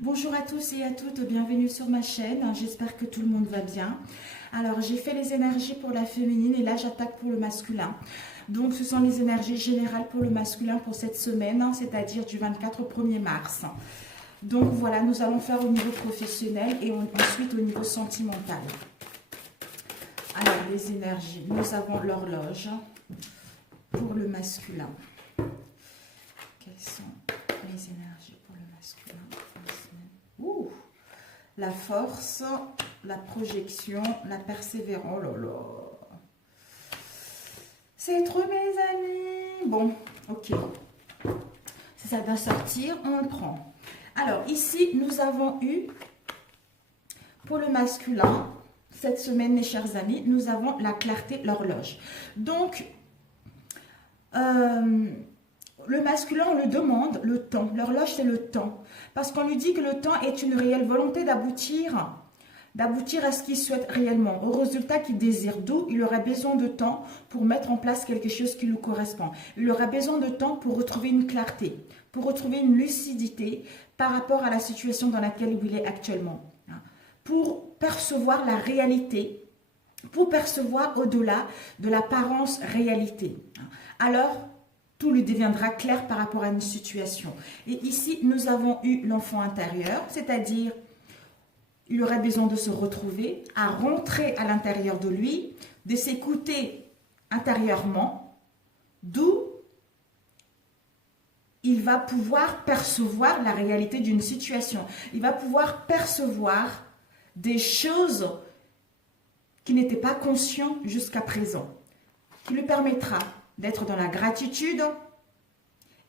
Bonjour à tous et à toutes, bienvenue sur ma chaîne, j'espère que tout le monde va bien. Alors j'ai fait les énergies pour la féminine et là j'attaque pour le masculin. Donc ce sont les énergies générales pour le masculin pour cette semaine, c'est-à-dire du 24 au 1er mars. Donc voilà, nous allons faire au niveau professionnel et ensuite au niveau sentimental. Alors les énergies, nous avons l'horloge pour le masculin. Quelles sont les énergies pour le masculin? Ouh, la force, la projection, la persévérance. Oh là là. C'est trop mes amis. Bon, ok. Si ça doit sortir, on le prend. Alors ici, nous avons eu, pour le masculin, cette semaine, mes chers amis, nous avons la clarté, l'horloge. Donc, le masculin, on lui demande le temps. L'horloge, c'est le temps. Parce qu'on lui dit que le temps est une réelle volonté d'aboutir à ce qu'il souhaite réellement, au résultat qu'il désire. D'où il aura besoin de temps pour mettre en place quelque chose qui lui correspond. Il aura besoin de temps pour retrouver une clarté, pour retrouver une lucidité par rapport à la situation dans laquelle il est actuellement. Pour percevoir la réalité, pour percevoir au-delà de l'apparence réalité. Alors, tout lui deviendra clair par rapport à une situation. Et ici, nous avons eu l'enfant intérieur, c'est-à-dire, il aurait besoin de se retrouver, à rentrer à l'intérieur de lui, de s'écouter intérieurement, d'où il va pouvoir percevoir la réalité d'une situation. Il va pouvoir percevoir des choses qui n'étaient pas conscientes jusqu'à présent, qui lui permettra d'être dans la gratitude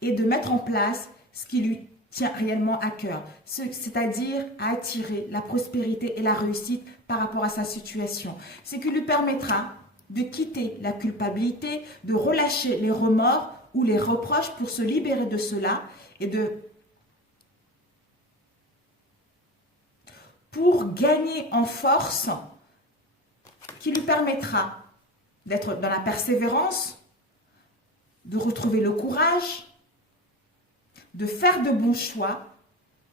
et de mettre en place ce qui lui tient réellement à cœur, c'est-à-dire à attirer la prospérité et la réussite par rapport à sa situation. Ce qui lui permettra de quitter la culpabilité, de relâcher les remords ou les reproches pour se libérer de cela et pour gagner en force, qui lui permettra d'être dans la persévérance, de retrouver le courage, de faire de bons choix,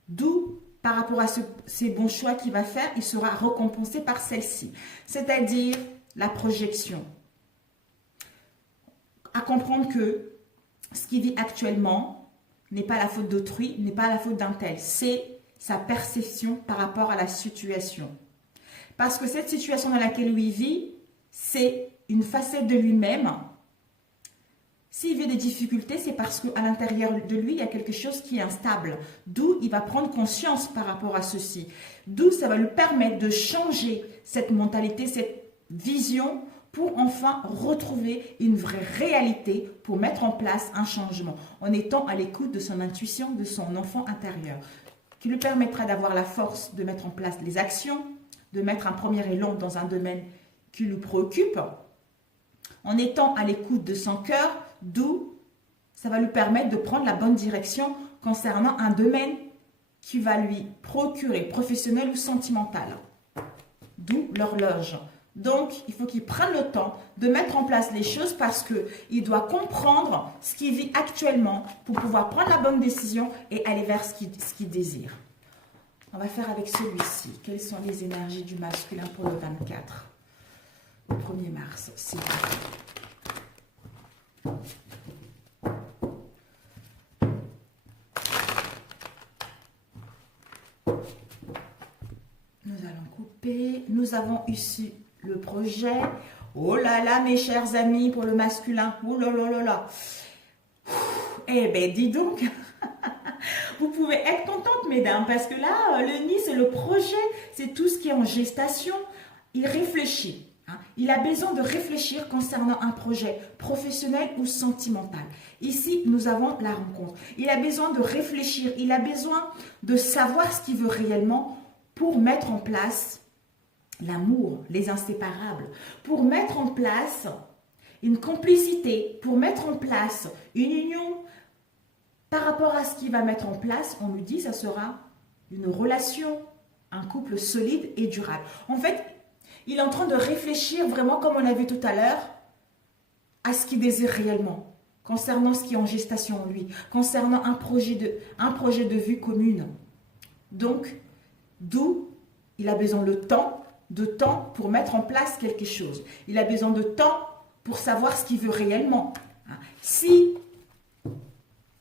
d'où, par rapport à ces bons choix qu'il va faire, il sera récompensé par celle-ci, c'est-à-dire la projection. À comprendre que ce qu'il vit actuellement n'est pas la faute d'autrui, n'est pas la faute d'un tel, c'est sa perception par rapport à la situation. Parce que cette situation dans laquelle lui vit, c'est une facette de lui-même. S'il vit des difficultés, c'est parce qu'à l'intérieur de lui, il y a quelque chose qui est instable. D'où il va prendre conscience par rapport à ceci. D'où ça va lui permettre de changer cette mentalité, cette vision, pour enfin retrouver une vraie réalité, pour mettre en place un changement, en étant à l'écoute de son intuition, de son enfant intérieur, qui lui permettra d'avoir la force de mettre en place les actions, de mettre un premier élan dans un domaine qui lui préoccupe, en étant à l'écoute de son cœur, d'où ça va lui permettre de prendre la bonne direction concernant un domaine qui va lui procurer, professionnel ou sentimental. D'où l'horloge. Donc, il faut qu'il prenne le temps de mettre en place les choses parce qu'il doit comprendre ce qu'il vit actuellement pour pouvoir prendre la bonne décision et aller vers ce qu'il désire. On va faire avec celui-ci. Quelles sont les énergies du masculin pour le 24 au 1er mars, c'est nous allons couper. Nous avons ici le projet. Oh là là, mes chers amis, pour le masculin. Oh là là là là. Eh bien, dis donc. Vous pouvez être contente, mesdames, parce que là, le nid, c'est le projet. C'est tout ce qui est en gestation. Il réfléchit. Il a besoin de réfléchir concernant un projet professionnel ou sentimental. Ici, nous avons la rencontre. Il a besoin de réfléchir. Il a besoin de savoir ce qu'il veut réellement pour mettre en place l'amour, les inséparables, pour mettre en place une complicité, pour mettre en place une union. Par rapport à ce qu'il va mettre en place, on lui dit que ça sera une relation, un couple solide et durable. En fait, il est en train de réfléchir vraiment, comme on l'a vu tout à l'heure, à ce qu'il désire réellement, concernant ce qui est en gestation en lui, concernant un projet de vue commune. Donc, d'où il a besoin de temps pour mettre en place quelque chose. Il a besoin de temps pour savoir ce qu'il veut réellement. Si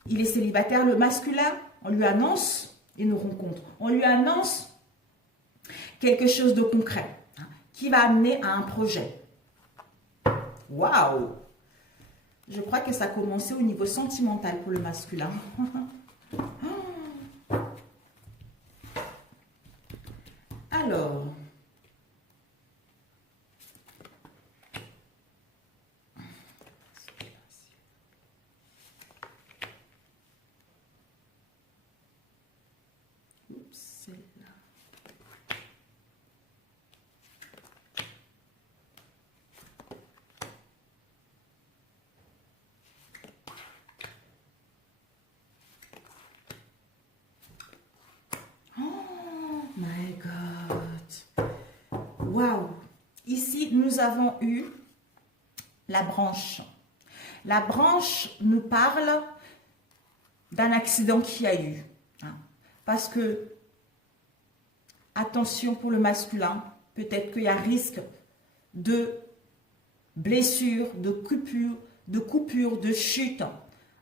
il est célibataire, le masculin, on lui annonce une rencontre. On lui annonce quelque chose de concret qui va amener à un projet. Waouh! Je crois que ça a commencé au niveau sentimental pour le masculin. Alors, c'est là. My God. Waouh. Ici, nous avons eu la branche. La branche nous parle d'un accident qu'il y a eu. Parce que, attention pour le masculin, peut-être qu'il y a risque de blessure, de coupure, de chute.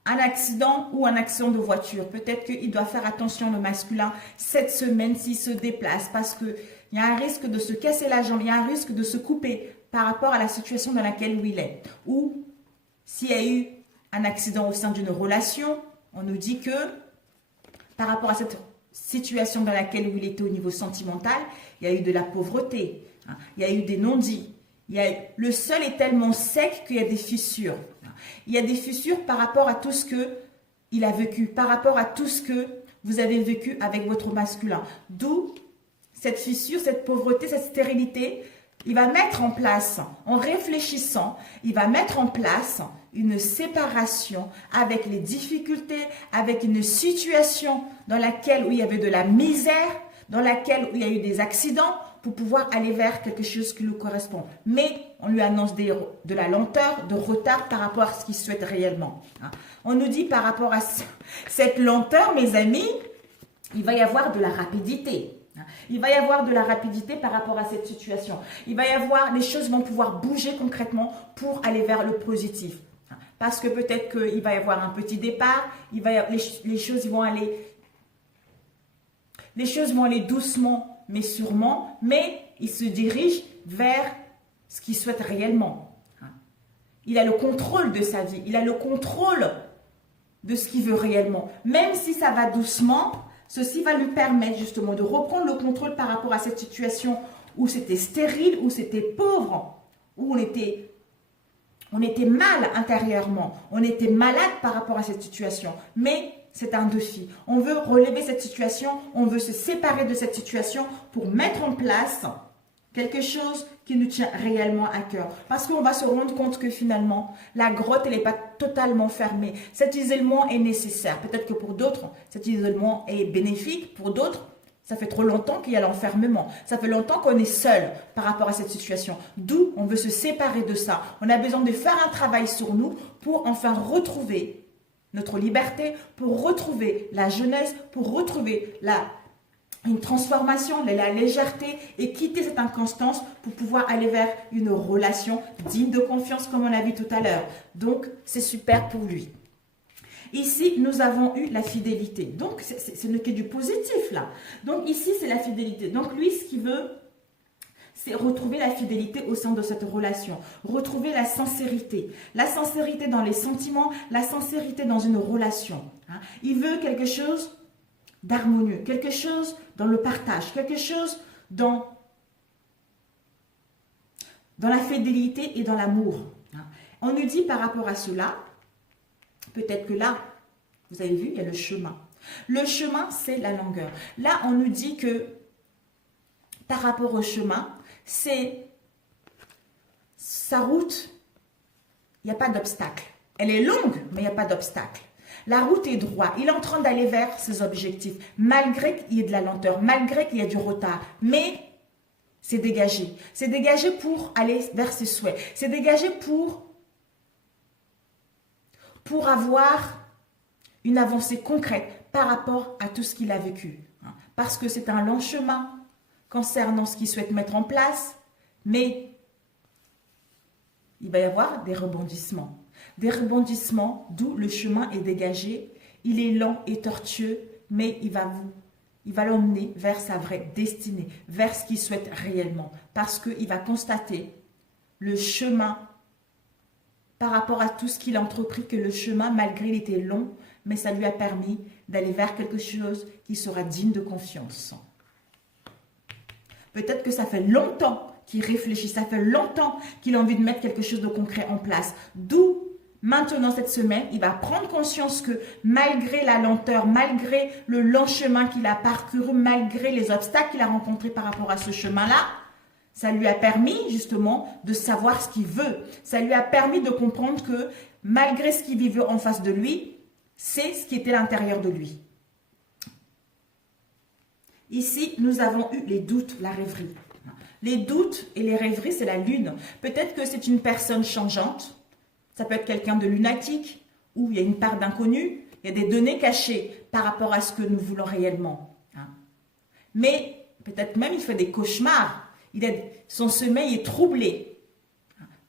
Un accident ou un accident de voiture. Peut-être qu'il doit faire attention, le masculin, cette semaine s'il se déplace parce qu'il y a un risque de se casser la jambe, il y a un risque de se couper par rapport à la situation dans laquelle il est. Ou s'il y a eu un accident au sein d'une relation, on nous dit que par rapport à cette situation dans laquelle il était au niveau sentimental, il y a eu de la pauvreté, il y a eu des non-dits. Le sol est tellement sec qu'il y a des fissures. Il y a des fissures par rapport à tout ce qu'il a vécu, par rapport à tout ce que vous avez vécu avec votre masculin. D'où cette fissure, cette pauvreté, cette stérilité. Il va mettre en place, en réfléchissant, il va mettre en place une séparation avec les difficultés, avec une situation dans laquelle où il y avait de la misère, dans laquelle où il y a eu des accidents, pour pouvoir aller vers quelque chose qui lui correspond. Mais on lui annonce de la lenteur, de retard par rapport à ce qu'il souhaite réellement. On nous dit par rapport à cette lenteur, mes amis, il va y avoir de la rapidité. Il va y avoir de la rapidité par rapport à cette situation. Il va y avoir, les choses vont pouvoir bouger concrètement pour aller vers le positif. Parce que peut-être qu'il va y avoir un petit départ, les choses vont aller doucement, mais sûrement, mais il se dirige vers ce qu'il souhaite réellement. Il a le contrôle de sa vie, il a le contrôle de ce qu'il veut réellement. Même si ça va doucement, ceci va lui permettre justement de reprendre le contrôle par rapport à cette situation où c'était stérile, où c'était pauvre, où on était mal intérieurement, on était malade par rapport à cette situation. Mais c'est un défi. On veut relever cette situation, on veut se séparer de cette situation pour mettre en place quelque chose qui nous tient réellement à cœur. Parce qu'on va se rendre compte que finalement, la grotte, elle n'est pas totalement fermée. Cet isolement est nécessaire. Peut-être que pour d'autres, cet isolement est bénéfique. Pour d'autres, ça fait trop longtemps qu'il y a l'enfermement. Ça fait longtemps qu'on est seul par rapport à cette situation. D'où on veut se séparer de ça. On a besoin de faire un travail sur nous pour enfin retrouver notre liberté, pour retrouver la jeunesse, pour retrouver une transformation, la légèreté et quitter cette inconstance pour pouvoir aller vers une relation digne de confiance comme on l'a vu tout à l'heure. Donc, c'est super pour lui. Ici, nous avons eu la fidélité. Donc, c'est le cas du positif là. Donc, ici, c'est la fidélité. Donc, lui, ce qu'il veut, c'est retrouver la fidélité au sein de cette relation, retrouver la sincérité dans les sentiments, la sincérité dans une relation. Il veut quelque chose d'harmonieux, quelque chose dans le partage, quelque chose dans la fidélité et dans l'amour. On nous dit par rapport à cela, peut-être que là, vous avez vu, il y a le chemin. Le chemin, c'est la longueur. Là, on nous dit que par rapport au chemin, c'est sa route, il n'y a pas d'obstacle. Elle est longue, mais il n'y a pas d'obstacle. La route est droite. Il est en train d'aller vers ses objectifs, malgré qu'il y ait de la lenteur, malgré qu'il y ait du retard. Mais c'est dégagé. C'est dégagé pour aller vers ses souhaits. C'est dégagé pour avoir une avancée concrète par rapport à tout ce qu'il a vécu. parce que c'est un long chemin concernant ce qu'il souhaite mettre en place, mais il va y avoir des rebondissements. Des rebondissements, d'où le chemin est dégagé. Il est lent et tortueux, mais il va l'emmener vers sa vraie destinée, vers ce qu'il souhaite réellement. Parce qu'il va constater le chemin par rapport à tout ce qu'il a entrepris, que le chemin, malgré il était long, mais ça lui a permis d'aller vers quelque chose qui sera digne de confiance. Peut-être que ça fait longtemps qu'il réfléchit, ça fait longtemps qu'il a envie de mettre quelque chose de concret en place. D'où, maintenant, cette semaine, il va prendre conscience que malgré la lenteur, malgré le long chemin qu'il a parcouru, malgré les obstacles qu'il a rencontrés par rapport à ce chemin-là, ça lui a permis justement de savoir ce qu'il veut. Ça lui a permis de comprendre que malgré ce qu'il vivait en face de lui, c'est ce qui était à l'intérieur de lui. Ici, nous avons eu les doutes, la rêverie. Les doutes et les rêveries, c'est la lune. Peut-être que c'est une personne changeante. Ça peut être quelqu'un de lunatique, où il y a une part d'inconnu. Il y a des données cachées par rapport à ce que nous voulons réellement. Mais peut-être même il fait des cauchemars. Son sommeil est troublé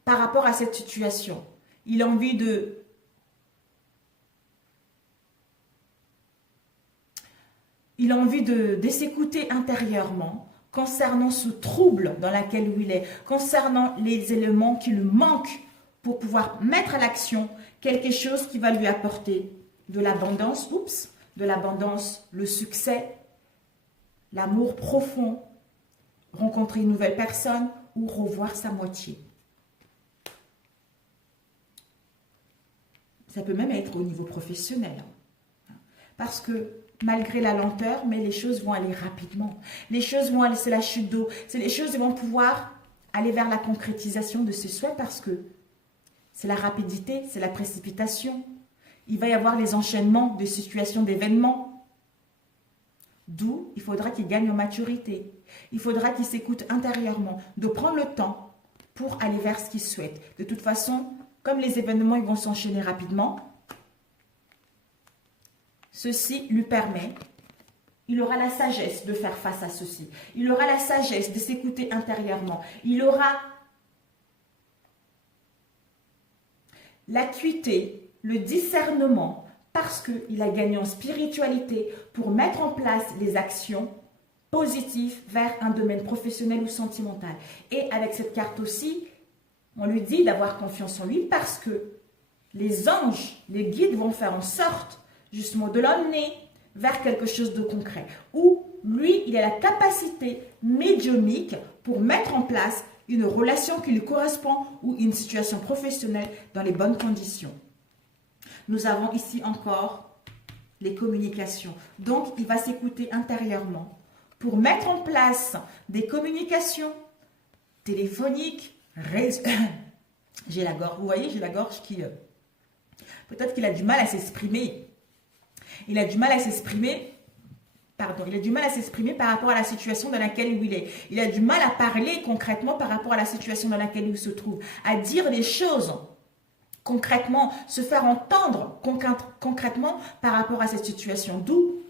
par rapport à cette situation. Il a envie de s'écouter intérieurement concernant ce trouble dans lequel il est, concernant les éléments qui lui manquent pour pouvoir mettre à l'action quelque chose qui va lui apporter de l'abondance, le succès, l'amour profond, rencontrer une nouvelle personne ou revoir sa moitié. Ça peut même être au niveau professionnel. Parce que malgré la lenteur, mais les choses vont aller rapidement. Les choses vont aller, c'est la chute d'eau. Les choses vont pouvoir aller vers la concrétisation de ses souhaits parce que c'est la rapidité, c'est la précipitation. Il va y avoir les enchaînements de situations, d'événements. D'où il faudra qu'il gagne en maturité. Il faudra qu'il s'écoute intérieurement, de prendre le temps pour aller vers ce qu'il souhaite. De toute façon, comme les événements ils vont s'enchaîner rapidement, ceci lui permet, il aura la sagesse de faire face à ceci. Il aura la sagesse de s'écouter intérieurement. Il aura l'acuité, le discernement, parce qu'il a gagné en spiritualité pour mettre en place des actions positives vers un domaine professionnel ou sentimental. Et avec cette carte aussi, on lui dit d'avoir confiance en lui parce que les anges, les guides vont faire en sorte justement de l'emmener vers quelque chose de concret. Où lui, il a la capacité médiumnique pour mettre en place une relation qui lui correspond ou une situation professionnelle dans les bonnes conditions. Nous avons ici encore les communications. Donc, il va s'écouter intérieurement pour mettre en place des communications téléphoniques. J'ai la gorge, vous voyez, j'ai la gorge qui... Peut-être qu'il a du mal à s'exprimer. Il a du mal à s'exprimer par rapport à la situation dans laquelle il est. Il a du mal à parler concrètement par rapport à la situation dans laquelle il se trouve, à dire les choses concrètement, se faire entendre concrètement par rapport à cette situation. D'où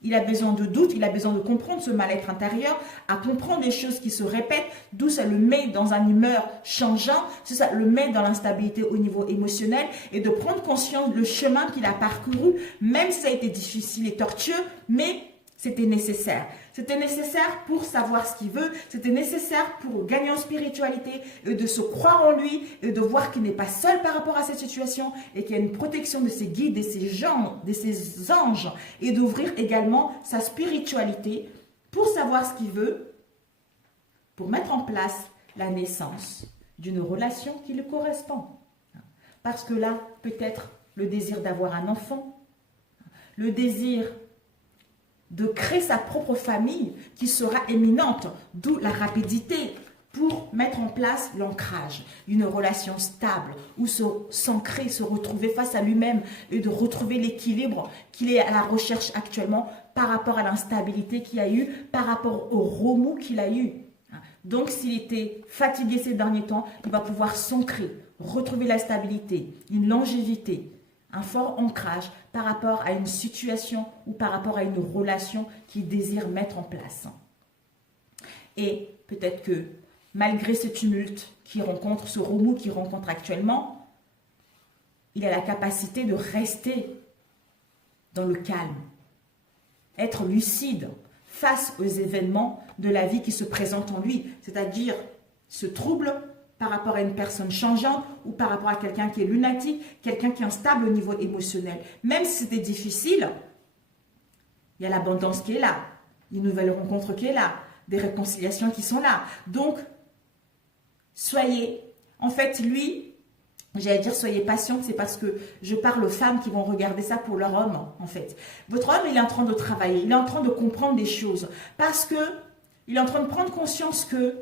il a besoin de doute, il a besoin de comprendre ce mal-être intérieur, à comprendre les choses qui se répètent, d'où ça le met dans un humeur changeant, ça le met dans l'instabilité au niveau émotionnel et de prendre conscience du chemin qu'il a parcouru, même si ça a été difficile et tortueux, mais c'était nécessaire. C'était nécessaire pour savoir ce qu'il veut. C'était nécessaire pour gagner en spiritualité et de se croire en lui et de voir qu'il n'est pas seul par rapport à cette situation et qu'il y a une protection de ses guides, de ses anges et d'ouvrir également sa spiritualité pour savoir ce qu'il veut, pour mettre en place la naissance d'une relation qui lui correspond. Parce que là, peut-être le désir d'avoir un enfant, le désir de créer sa propre famille qui sera éminente, d'où la rapidité pour mettre en place l'ancrage d'une relation stable où s'ancrer, se retrouver face à lui-même et de retrouver l'équilibre qu'il est à la recherche actuellement par rapport à l'instabilité qu'il a eu, par rapport au remous qu'il a eu. Donc, s'il était fatigué ces derniers temps, il va pouvoir s'ancrer, retrouver la stabilité, une longévité, un fort ancrage par rapport à une situation ou par rapport à une relation qu'il désire mettre en place. Et peut-être que malgré ce tumulte qu'il rencontre, ce remous qu'il rencontre actuellement, il a la capacité de rester dans le calme, être lucide face aux événements de la vie qui se présentent en lui, c'est-à-dire ce trouble par rapport à une personne changeante ou par rapport à quelqu'un qui est lunatique, quelqu'un qui est instable au niveau émotionnel. Même si c'était difficile, il y a l'abondance qui est là, une nouvelle rencontre qui est là, des réconciliations qui sont là. Donc, soyez, en fait, lui, j'allais dire soyez patient, c'est parce que je parle aux femmes qui vont regarder ça pour leur homme, en fait. Votre homme, il est en train de travailler, il est en train de comprendre des choses, parce que il est en train de prendre conscience que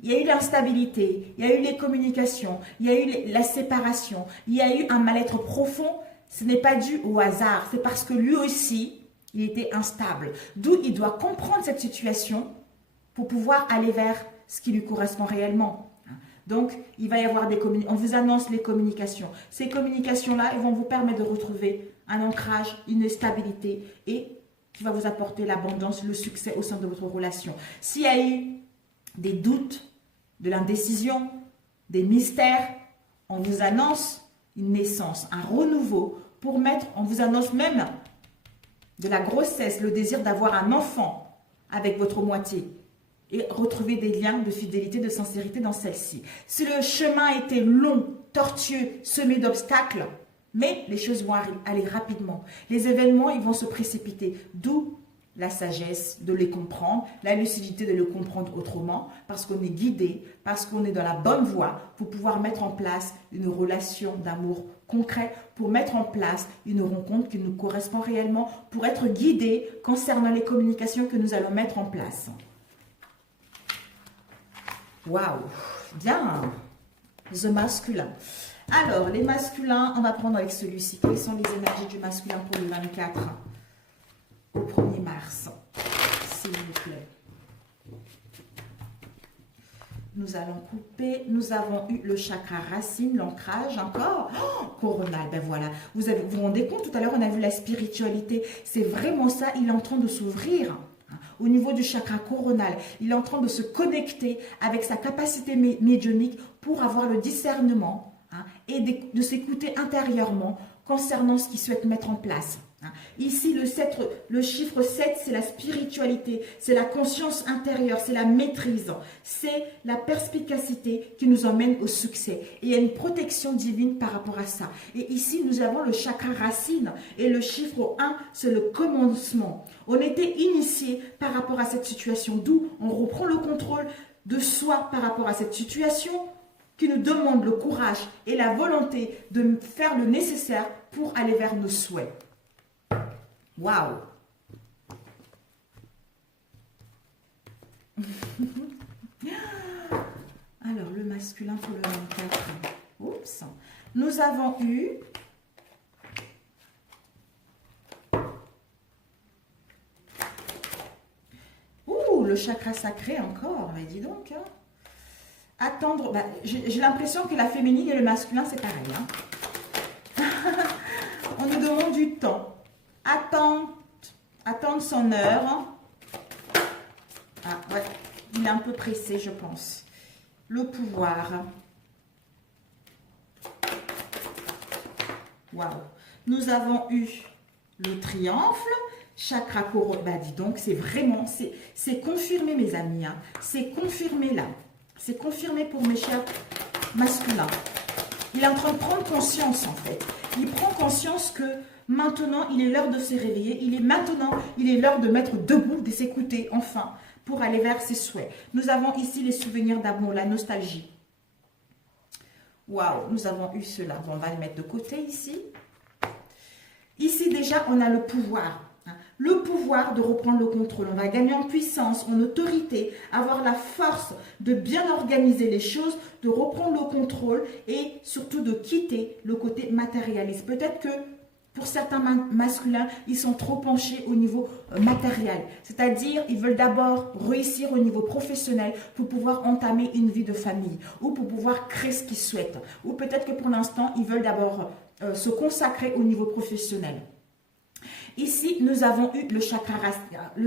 il y a eu l'instabilité, il y a eu les communications, il y a eu la séparation, il y a eu un mal-être profond. Ce n'est pas dû au hasard, c'est parce que lui aussi, il était instable. D'où il doit comprendre cette situation pour pouvoir aller vers ce qui lui correspond réellement. Donc, il va y avoir des communications. On vous annonce les communications. Ces communications-là, elles vont vous permettre de retrouver un ancrage, une stabilité et qui va vous apporter l'abondance, le succès au sein de votre relation. S'il y a eu des doutes, de l'indécision, des mystères, on vous annonce une naissance, un renouveau pour mettre, on vous annonce même de la grossesse, le désir d'avoir un enfant avec votre moitié et retrouver des liens de fidélité, de sincérité dans celle-ci. Si le chemin était long, tortueux, semé d'obstacles, mais les choses vont aller rapidement. Les événements, ils vont se précipiter, d'où la sagesse de les comprendre, la lucidité de le comprendre autrement, parce qu'on est guidé, parce qu'on est dans la bonne voie pour pouvoir mettre en place une relation d'amour concret, pour mettre en place une rencontre qui nous correspond réellement, pour être guidé concernant les communications que nous allons mettre en place. Waouh, bien, the masculin. Alors, les masculins, on va prendre avec celui-ci. Quelles sont les énergies du masculin pour le 24 au 1er mars, s'il vous plaît. Nous allons couper. Nous avons eu le chakra racine, l'ancrage encore. Oh, coronal, ben voilà. Vous vous rendez compte, tout à l'heure, on a vu la spiritualité. C'est vraiment ça, il est en train de s'ouvrir. Au niveau du chakra coronal, il est en train de se connecter avec sa capacité médiumnique pour avoir le discernement et de s'écouter intérieurement concernant ce qu'il souhaite mettre en place. Ici, le chiffre 7, c'est la spiritualité, c'est la conscience intérieure, c'est la maîtrise, c'est la perspicacité qui nous emmène au succès. Et il y a une protection divine par rapport à ça. Et ici, nous avons le chakra racine et le chiffre 1, c'est le commencement. On était initié par rapport à cette situation, d'où on reprend le contrôle de soi par rapport à cette situation qui nous demande le courage et la volonté de faire le nécessaire pour aller vers nos souhaits. Waouh! Alors, le masculin pour le 24. Oups! Nous avons eu... Ouh, le chakra sacré encore. Mais dis donc. Hein. Attendre... Bah, j'ai l'impression que la féminine et le masculin, c'est pareil. Hein. On nous demande du temps. Attendre son heure. Ah ouais, il est un peu pressé, je pense. Le pouvoir. Waouh. Nous avons eu le triomphe, chakra coronal. Bah dis donc, c'est vraiment, c'est confirmé mes amis. Hein. C'est confirmé là. C'est confirmé pour mes chers masculins. Il est en train de prendre conscience en fait. Il prend conscience que maintenant, il est l'heure de se réveiller. Il est l'heure de mettre debout, de s'écouter, enfin, pour aller vers ses souhaits. Nous avons ici les souvenirs d'amour, la nostalgie. Waouh, nous avons eu cela. Bon, on va le mettre de côté ici. Ici, déjà, on a le pouvoir. Le pouvoir de reprendre le contrôle. On va gagner en puissance, en autorité, avoir la force de bien organiser les choses, de reprendre le contrôle et surtout de quitter le côté matérialiste. Peut-être que pour certains masculins, ils sont trop penchés au niveau matériel. C'est-à-dire, ils veulent d'abord réussir au niveau professionnel pour pouvoir entamer une vie de famille ou pour pouvoir créer ce qu'ils souhaitent. Ou peut-être que pour l'instant, ils veulent d'abord se consacrer au niveau professionnel. Ici, nous avons eu le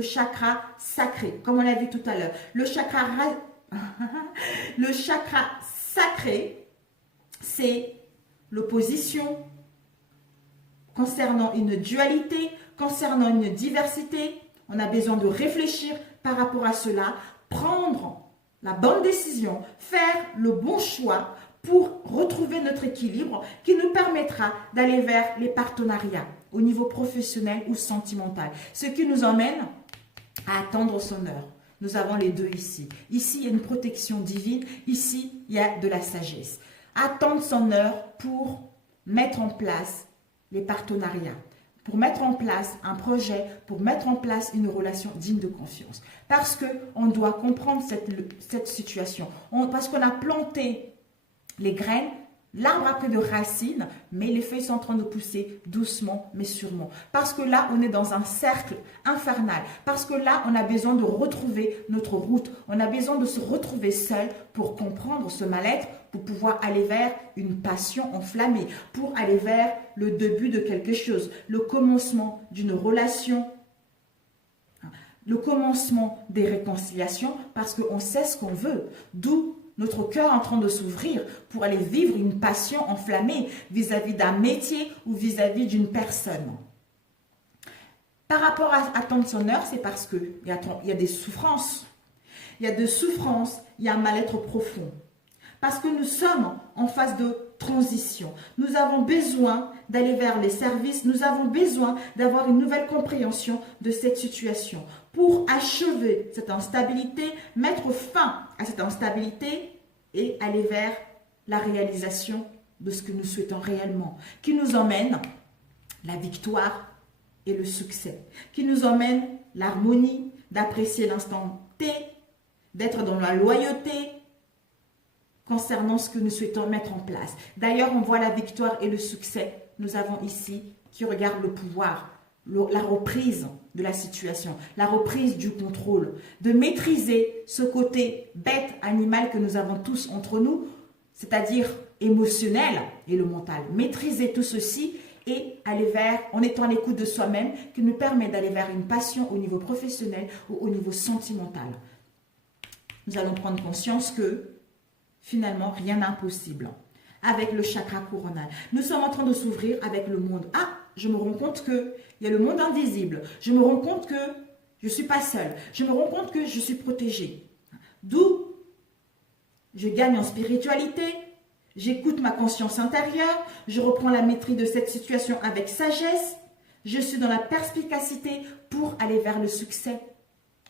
chakra sacré, comme on l'a vu tout à l'heure. Le chakra sacré, c'est l'opposition concernant une dualité, concernant une diversité. On a besoin de réfléchir par rapport à cela, prendre la bonne décision, faire le bon choix pour retrouver notre équilibre qui nous permettra d'aller vers les partenariats au niveau professionnel ou sentimental. Ce qui nous emmène à attendre son heure. Nous avons les deux ici. Ici, il y a une protection divine. Ici, il y a de la sagesse. Attendre son heure pour mettre en place les partenariats, pour mettre en place un projet, pour mettre en place une relation digne de confiance. Parce qu'on doit comprendre cette situation. Parce qu'on a planté les graines, l'arbre a pris de racines, mais les feuilles sont en train de pousser doucement mais sûrement. Parce que là, on est dans un cercle infernal. Parce que là, on a besoin de retrouver notre route. On a besoin de se retrouver seul pour comprendre ce mal-être, pour pouvoir aller vers une passion enflammée, pour aller vers le début de quelque chose, le commencement d'une relation, le commencement des réconciliations, parce qu'on sait ce qu'on veut. D'où notre cœur en train de s'ouvrir pour aller vivre une passion enflammée vis-à-vis d'un métier ou vis-à-vis d'une personne. Par rapport à attendre son heure, c'est parce qu'il y a des souffrances. Il y a des souffrances, il y a un mal-être profond. Parce que nous sommes en phase de transition. Nous avons besoin d'aller vers les services. Nous avons besoin d'avoir une nouvelle compréhension de cette situation. Pour achever cette instabilité, mettre fin à cette instabilité et aller vers la réalisation de ce que nous souhaitons réellement. Qui nous emmène la victoire et le succès. Qui nous emmène l'harmonie, d'apprécier l'instant T, d'être dans la loyauté, concernant ce que nous souhaitons mettre en place. D'ailleurs, on voit la victoire et le succès. Nous avons ici qui regarde le pouvoir, la reprise de la situation, la reprise du contrôle, de maîtriser ce côté bête, animal que nous avons tous entre nous, c'est-à-dire émotionnel et le mental. Maîtriser tout ceci et aller vers, en étant à l'écoute de soi-même, qui nous permet d'aller vers une passion au niveau professionnel ou au niveau sentimental. Nous allons prendre conscience que finalement, rien n'est impossible avec le chakra coronal. Nous sommes en train de s'ouvrir avec le monde. Ah, je me rends compte qu'il y a le monde invisible. Je me rends compte que je ne suis pas seule. Je me rends compte que je suis protégée. D'où je gagne en spiritualité. J'écoute ma conscience intérieure. Je reprends la maîtrise de cette situation avec sagesse. Je suis dans la perspicacité pour aller vers le succès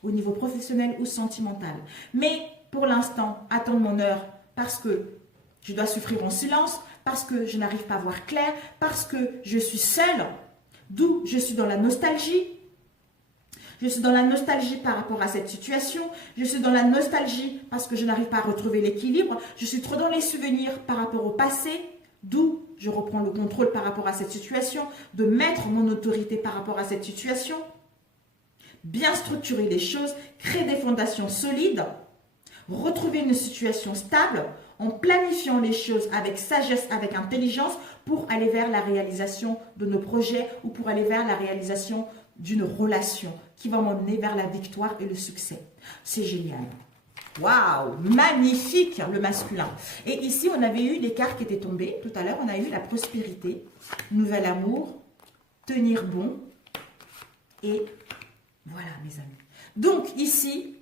au niveau professionnel ou sentimental. Mais pour l'instant, attendre mon heure parce que je dois souffrir en silence, parce que je n'arrive pas à voir clair, parce que je suis seule, d'où je suis dans la nostalgie. Je suis dans la nostalgie par rapport à cette situation. Je suis dans la nostalgie parce que je n'arrive pas à retrouver l'équilibre. Je suis trop dans les souvenirs par rapport au passé, d'où je reprends le contrôle par rapport à cette situation, de mettre mon autorité par rapport à cette situation, bien structurer les choses, créer des fondations solides, retrouver une situation stable en planifiant les choses avec sagesse, avec intelligence pour aller vers la réalisation de nos projets ou pour aller vers la réalisation d'une relation qui va m'emmener vers la victoire et le succès. C'est génial. Waouh, magnifique le masculin. Et ici, on avait eu les cartes qui étaient tombées. Tout à l'heure, on a eu la prospérité, nouvel amour, tenir bon. Et voilà, mes amis. Donc, ici,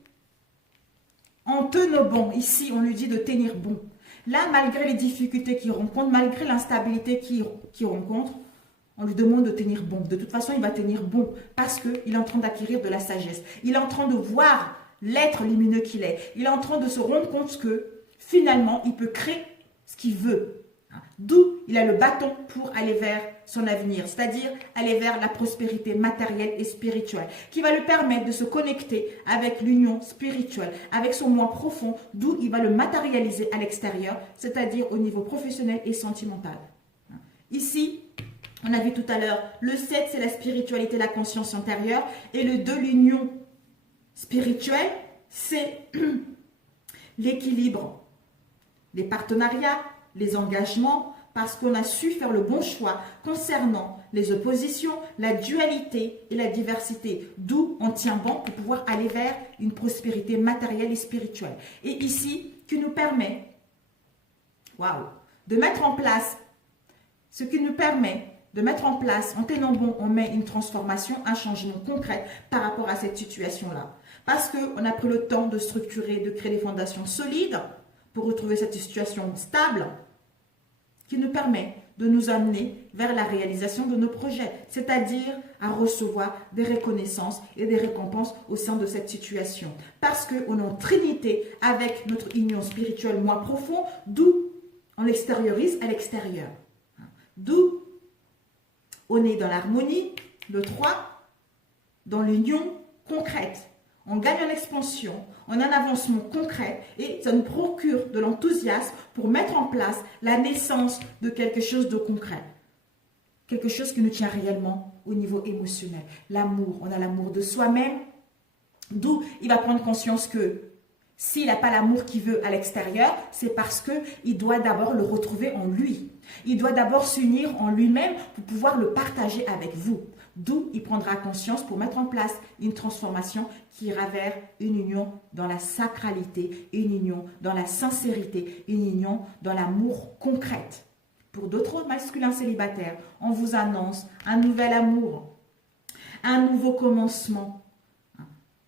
en tenant bon, ici, on lui dit de tenir bon. Là, malgré les difficultés qu'il rencontre, malgré l'instabilité qu'il rencontre, on lui demande de tenir bon. De toute façon, il va tenir bon parce qu'il est en train d'acquérir de la sagesse. Il est en train de voir l'être lumineux qu'il est. Il est en train de se rendre compte que finalement, il peut créer ce qu'il veut. D'où il a le bâton pour aller vers son avenir, c'est-à-dire aller vers la prospérité matérielle et spirituelle, qui va lui permettre de se connecter avec l'union spirituelle, avec son moi profond, d'où il va le matérialiser à l'extérieur, c'est-à-dire au niveau professionnel et sentimental. Ici, on a vu tout à l'heure, le 7, c'est la spiritualité, la conscience intérieure, et le 2, l'union spirituelle, c'est l'équilibre, les partenariats, les engagements, parce qu'on a su faire le bon choix concernant les oppositions, la dualité et la diversité, d'où on tient bon pour pouvoir aller vers une prospérité matérielle et spirituelle. Et ici, qui nous permet, waouh, de mettre en place, ce qui nous permet de mettre en place, en tenant bon, on met une transformation, un changement concret par rapport à cette situation-là. Parce qu'on a pris le temps de structurer, de créer des fondations solides pour retrouver cette situation stable qui nous permet de nous amener vers la réalisation de nos projets, c'est-à-dire à recevoir des reconnaissances et des récompenses au sein de cette situation. Parce qu'on est en trinité avec notre union spirituelle moi profond, d'où on l'extériorise à l'extérieur. D'où on est dans l'harmonie, le 3, dans l'union concrète. On gagne en expansion, on a un avancement concret et ça nous procure de l'enthousiasme pour mettre en place la naissance de quelque chose de concret. Quelque chose qui nous tient réellement au niveau émotionnel. L'amour, on a l'amour de soi-même, d'où il va prendre conscience que s'il n'a pas l'amour qu'il veut à l'extérieur, c'est parce qu'il doit d'abord le retrouver en lui. Il doit d'abord s'unir en lui-même pour pouvoir le partager avec vous. D'où il prendra conscience pour mettre en place une transformation qui ira vers une union dans la sacralité, une union dans la sincérité, une union dans l'amour concrète. Pour d'autres masculins célibataires, on vous annonce un nouvel amour, un nouveau commencement.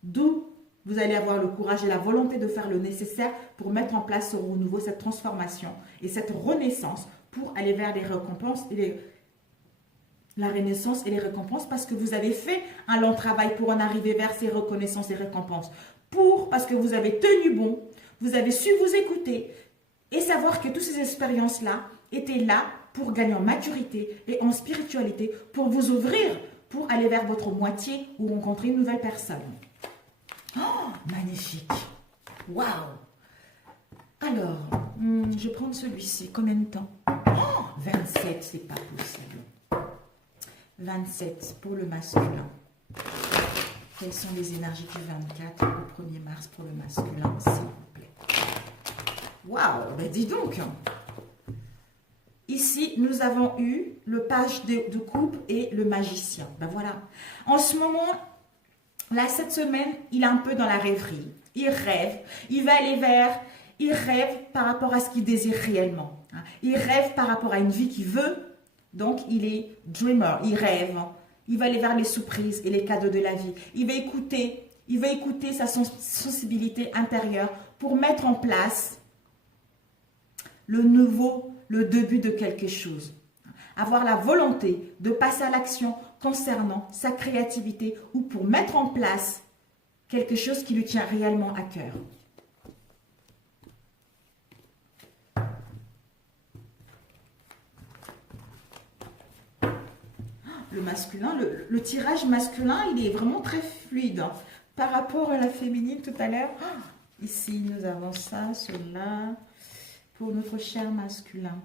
D'où vous allez avoir le courage et la volonté de faire le nécessaire pour mettre en place ce renouveau, cette transformation et cette renaissance pour aller vers les récompenses et la renaissance et les récompenses parce que vous avez fait un long travail pour en arriver vers ces reconnaissances et récompenses. Parce que vous avez tenu bon, vous avez su vous écouter et savoir que toutes ces expériences-là étaient là pour gagner en maturité et en spiritualité, pour vous ouvrir, pour aller vers votre moitié ou rencontrer une nouvelle personne. Oh, magnifique! Waouh! Alors, je vais prendre celui-ci. Combien de temps? Oh, 27, c'est pas possible. 27 pour le masculin. Quelles sont les énergies du 24 au 1er mars pour le masculin, s'il vous plaît? Waouh! Ben dis donc! Ici, nous avons eu le page de coupe et le magicien. Ben voilà. En ce moment, là, cette semaine, il est un peu dans la rêverie. Il rêve. Il va aller vers... Il rêve par rapport à ce qu'il désire réellement. Il rêve par rapport à une vie qu'il veut. Donc, il est dreamer. Il rêve. Il va aller vers les surprises et les cadeaux de la vie. Il va écouter sa sensibilité intérieure pour mettre en place le début de quelque chose. Avoir la volonté de passer à l'action concernant sa créativité ou pour mettre en place quelque chose qui lui tient réellement à cœur. Le masculin, le tirage masculin, il est vraiment très fluide par rapport à la féminine tout à l'heure. Ici, nous avons ça, cela, pour notre cher masculin.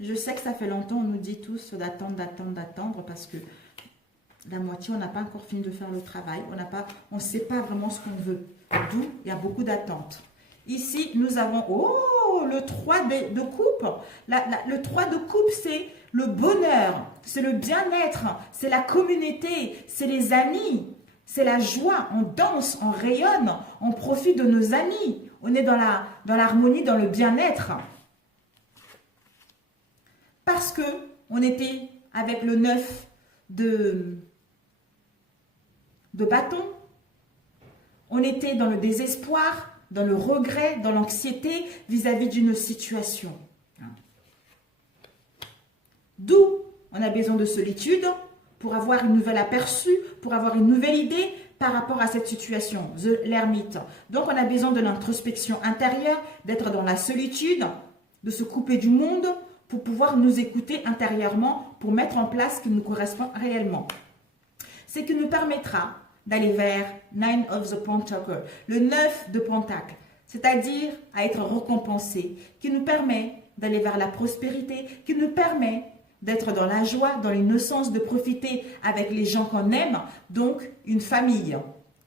Je sais que ça fait longtemps, on nous dit tous d'attendre, parce que la moitié, on n'a pas encore fini de faire le travail. On ne sait pas vraiment ce qu'on veut. D'où il y a beaucoup d'attentes. Ici, nous avons, le 3 de coupe. Le 3 de coupe, c'est le bonheur, c'est le bien-être, c'est la communauté, c'est les amis, c'est la joie. On danse, on rayonne, on profite de nos amis. On est dans l'harmonie, dans le bien-être. Parce que on était avec le 9 de bâton. On était dans le désespoir, dans le regret, dans l'anxiété vis-à-vis d'une situation. D'où on a besoin de solitude pour avoir une nouvelle aperçu, pour avoir une nouvelle idée par rapport à cette situation, l'ermite. Donc on a besoin de l'introspection intérieure, d'être dans la solitude, de se couper du monde pour pouvoir nous écouter intérieurement, pour mettre en place ce qui nous correspond réellement. Ce qui nous permettra d'aller vers 9 of the Pentacle, le 9 de Pentacle, c'est-à-dire à être récompensé, qui nous permet d'aller vers la prospérité, qui nous permet d'être dans la joie, dans l'innocence, de profiter avec les gens qu'on aime, donc une famille.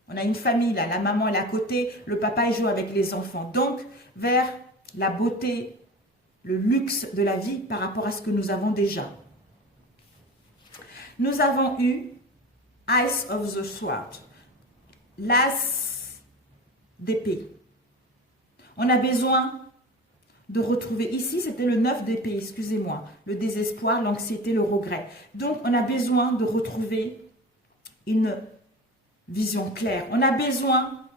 On a une famille là, la maman est à côté, le papa il joue avec les enfants. Donc, vers la beauté, le luxe de la vie par rapport à ce que nous avons déjà. Nous avons eu Ace of the Sword, l'as d'épée. On a besoin de retrouver, ici c'était le 9 d'épée, excusez-moi, le désespoir, l'anxiété, le regret. Donc on a besoin de retrouver une vision claire. On a besoin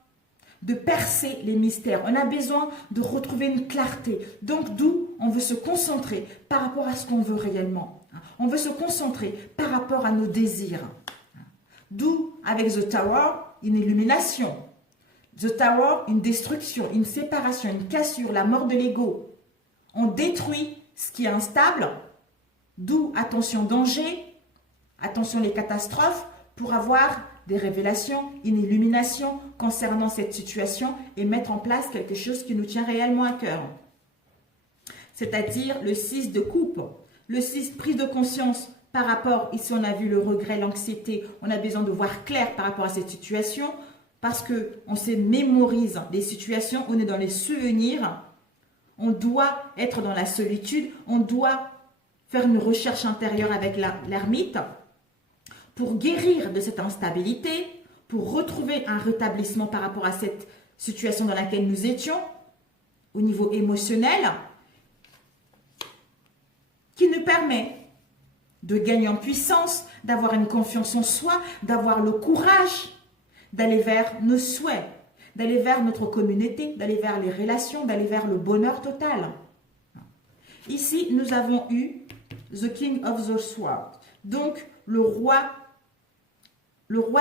de percer les mystères. On a besoin de retrouver une clarté. Donc d'où on veut se concentrer par rapport à ce qu'on veut réellement. On veut se concentrer par rapport à nos désirs. D'où avec The Tower, une illumination. The Tower, une destruction, une séparation, une cassure, la mort de l'ego. On détruit ce qui est instable. D'où attention danger, attention les catastrophes pour avoir des révélations, une illumination concernant cette situation et mettre en place quelque chose qui nous tient réellement à cœur. C'est-à-dire le 6 de coupe, le 6 prise de conscience par rapport, ici on a vu le regret, l'anxiété, on a besoin de voir clair par rapport à cette situation parce qu'on se mémorise des situations, on est dans les souvenirs, on doit être dans la solitude, on doit faire une recherche intérieure avec l'ermite pour guérir de cette instabilité, pour retrouver un rétablissement par rapport à cette situation dans laquelle nous étions, au niveau émotionnel, qui nous permet de gagner en puissance, d'avoir une confiance en soi, d'avoir le courage d'aller vers nos souhaits, d'aller vers notre communauté, d'aller vers les relations, d'aller vers le bonheur total. Ici, nous avons eu The King of the Sword, donc le roi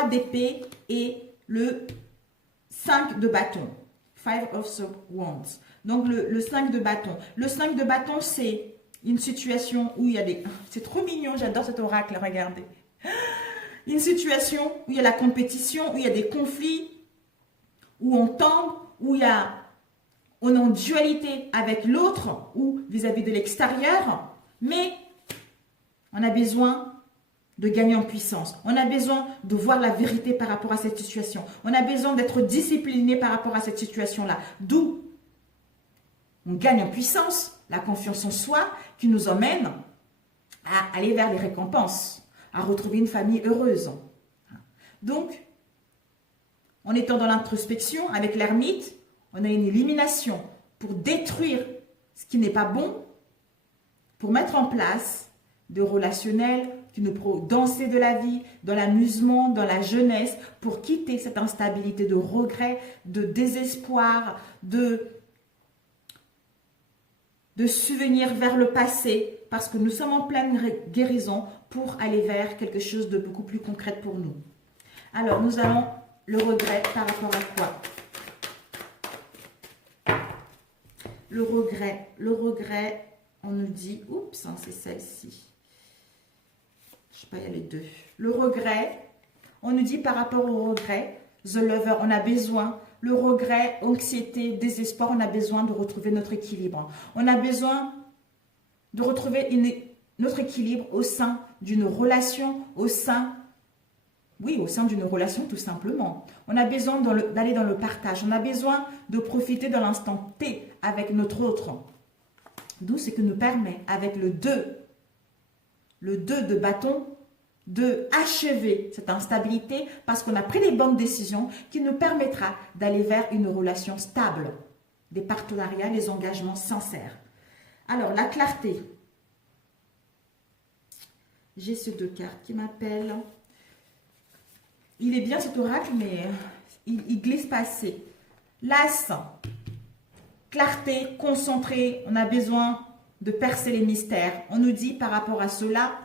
d'épée et le 5 de bâton, 5 of the Wands. Donc le 5 de bâton. Le 5 de bâton, c'est une situation où il y a des... C'est trop mignon, j'adore cet oracle, regardez. Une situation où il y a la compétition, où il y a des conflits, où on tombe, où on est en dualité avec l'autre ou vis-à-vis de l'extérieur, mais on a besoin de gagner en puissance. On a besoin de voir la vérité par rapport à cette situation. On a besoin d'être discipliné par rapport à cette situation-là. D'où on gagne en puissance, la confiance en soi qui nous emmène à aller vers les récompenses, à retrouver une famille heureuse. Donc, en étant dans l'introspection avec l'ermite, on a une élimination pour détruire ce qui n'est pas bon, pour mettre en place de relationnels qui nous provoquent danser de la vie, dans l'amusement, dans la jeunesse, pour quitter cette instabilité de regret, de désespoir, de souvenirs vers le passé, parce que nous sommes en pleine guérison pour aller vers quelque chose de beaucoup plus concret pour nous. Alors, nous allons le regret par rapport à quoi? Le regret, on nous dit, oups, hein, c'est celle-ci. Je sais pas, il y a les deux. Le regret, on nous dit par rapport au regret, The Lover, on a besoin, le regret, anxiété, désespoir, on a besoin de retrouver notre équilibre. On a besoin de retrouver notre équilibre au sein d'une relation, au sein d'une relation tout simplement. On a besoin d'aller dans le partage. On a besoin de profiter de l'instant T avec notre autre. D'où ce que nous permet avec le 2 de bâton de achever cette instabilité parce qu'on a pris les bonnes décisions qui nous permettra d'aller vers une relation stable, des partenariats, des engagements sincères. Alors, la clarté. J'ai ces deux cartes qui m'appellent. Il est bien cet oracle, mais il glisse pas assez. L'as, clarté, concentré, on a besoin de percer les mystères. On nous dit par rapport à cela,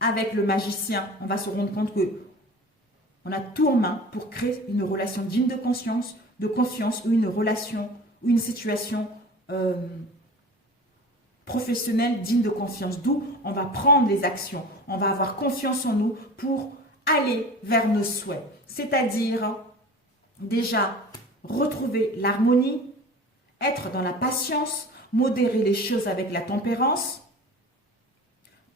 avec le magicien, on va se rendre compte que on a tout en main pour créer une relation digne de confiance ou une relation ou une situation professionnelle digne de confiance. D'où on va prendre les actions, on va avoir confiance en nous pour aller vers nos souhaits. C'est-à-dire déjà retrouver l'harmonie, être dans la patience, modérer les choses avec la tempérance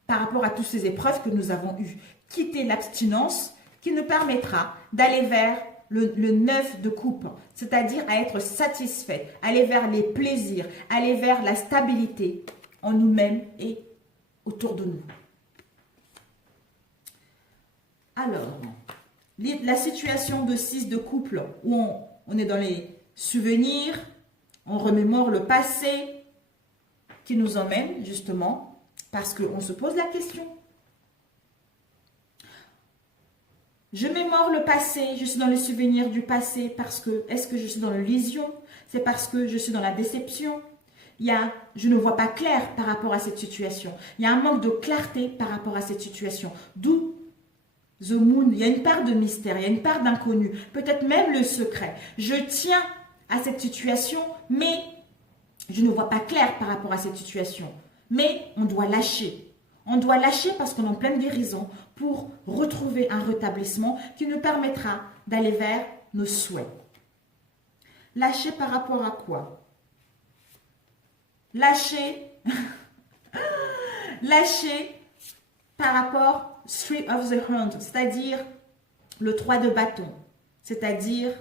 par rapport à toutes ces épreuves que nous avons eues. Quitter l'abstinence qui nous permettra d'aller vers le 9 de coupe, c'est-à-dire à être satisfait, aller vers les plaisirs, aller vers la stabilité en nous-mêmes et autour de nous. Alors, la situation de 6 de couple où on est dans les souvenirs, on remémore le passé qui nous emmène justement parce qu'on se pose la question. Je mémore le passé, je suis dans les souvenirs du passé parce que, est-ce que je suis dans l'illusion? C'est parce que je suis dans la déception? Je ne vois pas clair par rapport à cette situation. Il y a un manque de clarté par rapport à cette situation. D'où The Moon, il y a une part de mystère, il y a une part d'inconnu, peut-être même le secret. Je tiens à cette situation, mais je ne vois pas clair par rapport à cette situation. Mais on doit lâcher. On doit lâcher parce qu'on est en pleine guérison pour retrouver un rétablissement qui nous permettra d'aller vers nos souhaits. Lâcher par rapport à quoi? Lâcher, lâcher par rapport Three of the Hand, c'est-à-dire le 3 de bâton, c'est-à-dire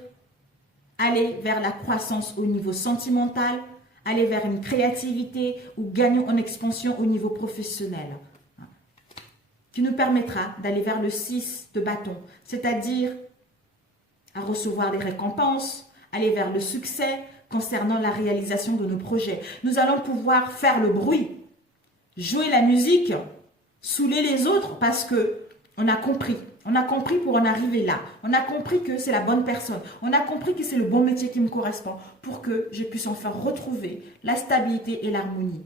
aller vers la croissance au niveau sentimental, aller vers une créativité ou gagner en expansion au niveau professionnel, qui nous permettra d'aller vers le 6 de bâton, c'est-à-dire à recevoir des récompenses, aller vers le succès concernant la réalisation de nos projets. Nous allons pouvoir faire le bruit, jouer la musique, saouler les autres parce que on a compris. On a compris pour en arriver là. On a compris que c'est la bonne personne. On a compris que c'est le bon métier qui me correspond pour que je puisse enfin retrouver la stabilité et l'harmonie.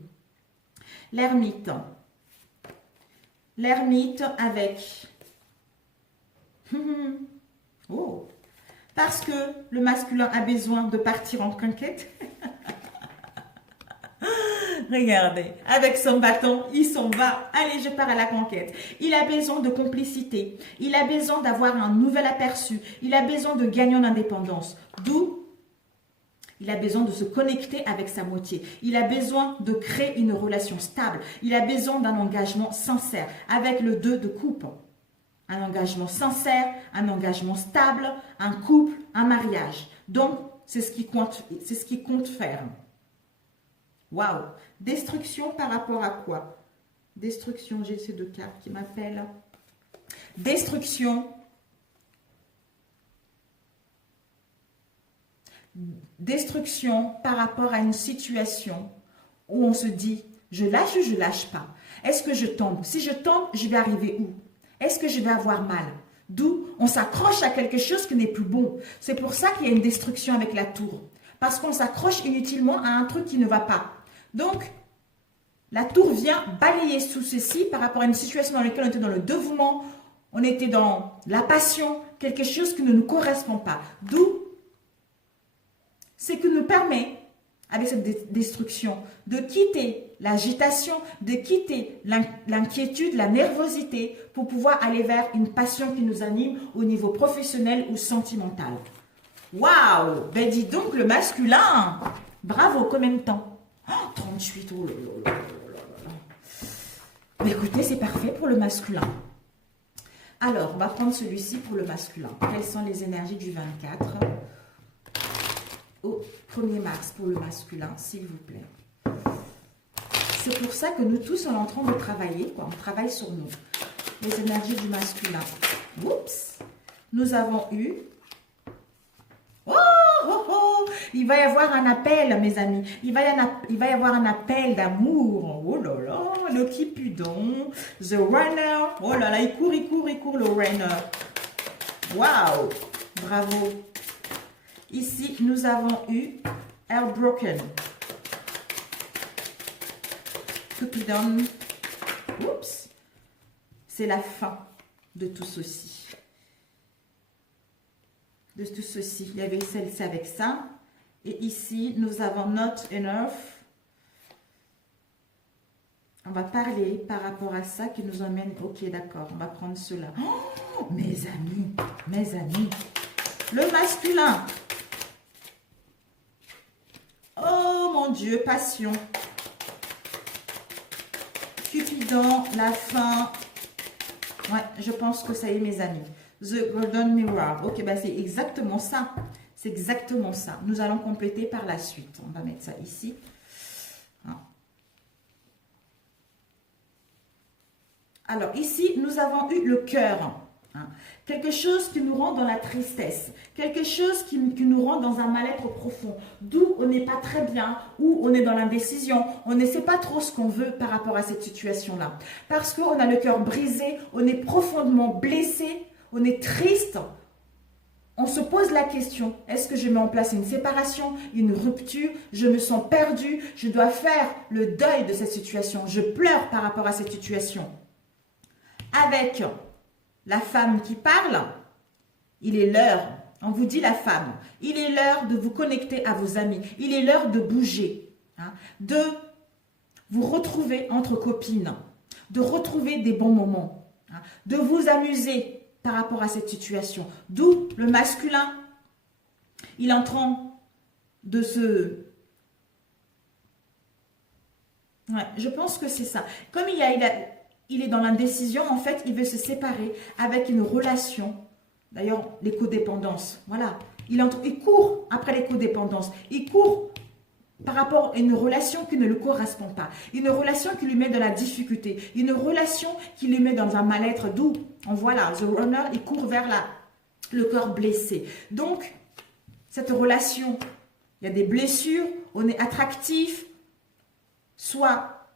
L'ermite. L'ermite avec... Oh. Parce que le masculin a besoin de partir en conquête. Regardez, avec son bâton, il s'en va. Allez, je pars à la conquête. Il a besoin de complicité. Il a besoin d'avoir un nouvel aperçu. Il a besoin de gagner en indépendance. D'où il a besoin de se connecter avec sa moitié. Il a besoin de créer une relation stable. Il a besoin d'un engagement sincère avec le 2 de coupe. Un engagement sincère, un engagement stable, un couple, un mariage. Donc, c'est ce qui compte faire. Waouh! Destruction par rapport à quoi? Destruction, j'ai ces 2 cartes qui m'appellent. Destruction. Destruction par rapport à une situation où on se dit, je lâche ou je lâche pas? Est-ce que je tombe? Si je tombe, je vais arriver où? Est-ce que je vais avoir mal? D'où on s'accroche à quelque chose qui n'est plus bon. C'est pour ça qu'il y a une destruction avec la tour. Parce qu'on s'accroche inutilement à un truc qui ne va pas. Donc, la tour vient balayer sous ceci par rapport à une situation dans laquelle on était dans le dévouement, on était dans la passion, quelque chose qui ne nous correspond pas. D'où, c'est que nous permet, avec cette destruction, de quitter l'agitation, de quitter l'inquiétude, la nervosité, pour pouvoir aller vers une passion qui nous anime au niveau professionnel ou sentimental. Waouh! Ben dis donc, le masculin! Bravo, combien de temps? Oh, 38, oh là là là là. Ben écoutez, c'est parfait pour le masculin. Alors, on va prendre celui-ci pour le masculin. Quelles sont les énergies du 24 au 1er mars pour le masculin, s'il vous plaît? C'est pour ça que nous tous, on est en train de travailler, quoi. On travaille sur nous. Les énergies du masculin. Oups! Nous avons eu... Oh, oh, oh! Il va y avoir un appel, mes amis. Il va y avoir un appel d'amour. Oh là là, le Cupidon, The Runner. Oh là là, il court, le Runner. Waouh! Bravo! Ici, nous avons eu Heartbroken. Cupidon. Oups! C'est la fin de tout ceci. De tout ceci. Il y avait celle-ci avec ça. Et ici, nous avons Not Enough. On va parler par rapport à ça qui nous emmène... Ok, d'accord, on va prendre cela. Oh, mes amis. Le masculin. Oh mon Dieu, passion. Cupidon, la fin. Ouais, je pense que ça y est, mes amis. The Golden Mirror. Ok, bah c'est exactement ça. C'est exactement ça. Nous allons compléter par la suite. On va mettre ça ici. Alors ici, nous avons eu le cœur. Quelque chose qui nous rend dans la tristesse. Quelque chose qui nous rend dans un mal-être profond. D'où on n'est pas très bien, où on est dans l'indécision. On ne sait pas trop ce qu'on veut par rapport à cette situation-là. Parce qu'on a le cœur brisé, on est profondément blessé, on est triste. On se pose la question, est-ce que je mets en place une séparation, une rupture? Je me sens perdue, je dois faire le deuil de cette situation. Je pleure par rapport à cette situation. Avec la femme qui parle, il est l'heure, on vous dit la femme, il est l'heure de vous connecter à vos amis, il est l'heure de bouger, de vous retrouver entre copines, de retrouver des bons moments, de vous amuser par rapport à cette situation. D'où le masculin, il est en train de se... Ouais, je pense que c'est ça. Comme il est dans l'indécision, en fait, il veut se séparer avec une relation. D'ailleurs, les codépendances, voilà. Il court après les codépendances. Il court par rapport à une relation qui ne le correspond pas. Une relation qui lui met dans la difficulté. Une relation qui lui met dans un mal-être. D'où, on voit là, The Runner, il court vers le cœur blessé. Donc, cette relation, il y a des blessures, on est attractif, soit...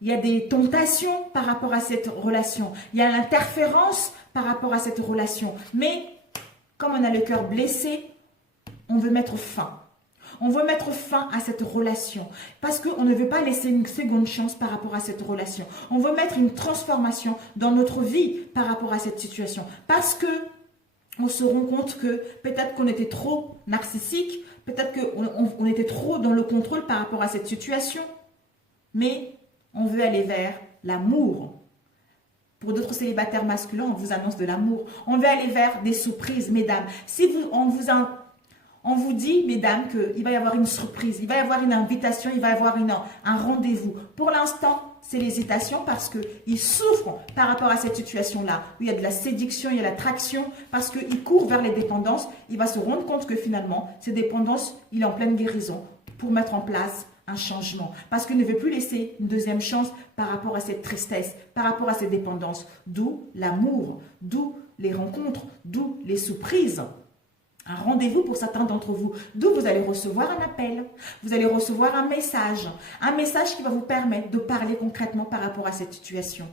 il y a des tentations par rapport à cette relation. Il y a l'interférence par rapport à cette relation. Mais comme on a le cœur blessé, on veut mettre fin. On veut mettre fin à cette relation. Parce qu'on ne veut pas laisser une seconde chance par rapport à cette relation. On veut mettre une transformation dans notre vie par rapport à cette situation. Parce que on se rend compte que peut-être qu'on était trop narcissique. Peut-être qu'on était trop dans le contrôle par rapport à cette situation. Mais... on veut aller vers l'amour. Pour d'autres célibataires masculins, on vous annonce de l'amour. On veut aller vers des surprises, mesdames. Si on vous dit, mesdames, qu'il va y avoir une surprise, il va y avoir une invitation, il va y avoir un rendez-vous. Pour l'instant, c'est l'hésitation parce qu'il souffre par rapport à cette situation-là, où il y a de la séduction, il y a l'attraction, parce qu'il court vers les dépendances. Il va se rendre compte que finalement, ces dépendances, il est en pleine guérison pour mettre en place un changement, parce qu'il ne veut plus laisser une deuxième chance par rapport à cette tristesse, par rapport à cette dépendance, d'où l'amour, d'où les rencontres, d'où les surprises. Un rendez-vous pour certains d'entre vous, d'où vous allez recevoir un appel, vous allez recevoir un message qui va vous permettre de parler concrètement par rapport à cette situation.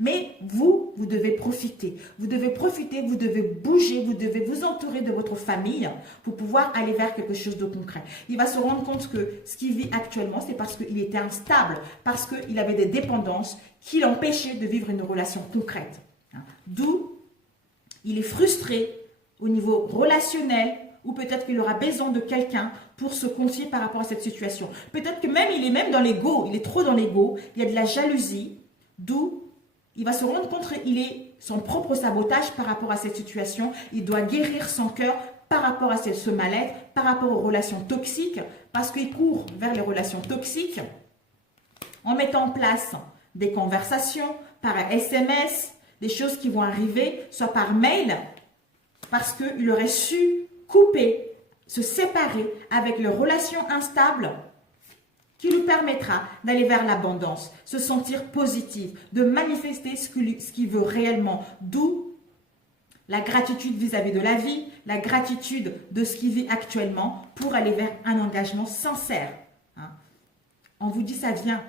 Mais vous devez profiter, vous devez bouger, vous devez vous entourer de votre famille pour pouvoir aller vers quelque chose de concret. Il va se rendre compte que ce qu'il vit actuellement, c'est parce qu'il était instable, parce qu'il avait des dépendances qui l'empêchaient de vivre une relation concrète. D'où il est frustré au niveau relationnel, ou peut-être qu'il aura besoin de quelqu'un pour se confier par rapport à cette situation. Peut-être que même il est même dans l'ego, il est trop dans l'ego, il y a de la jalousie, d'où il va se rendre compte qu'il est son propre sabotage par rapport à cette situation. Il doit guérir son cœur par rapport à ce mal-être, par rapport aux relations toxiques, parce qu'il court vers les relations toxiques en mettant en place des conversations par SMS, des choses qui vont arriver, soit par mail, parce qu'il aurait su couper, se séparer avec les relations instables qui lui permettra d'aller vers l'abondance, se sentir positive, de manifester ce qu'il veut réellement. D'où la gratitude vis-à-vis de la vie, la gratitude de ce qu'il vit actuellement pour aller vers un engagement sincère. On vous dit ça vient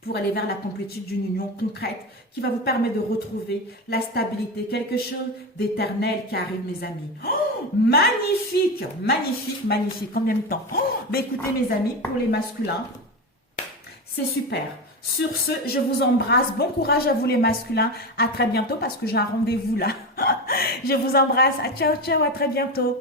pour aller vers la complétude d'une union concrète qui va vous permettre de retrouver la stabilité, quelque chose d'éternel qui arrive, mes amis. Oh, magnifique, magnifique, magnifique. Combien de temps? Ben écoutez, mes amis, pour les masculins, c'est super. Sur ce, je vous embrasse. Bon courage à vous les masculins. À très bientôt parce que j'ai un rendez-vous là. Je vous embrasse. Ciao, ciao, à très bientôt.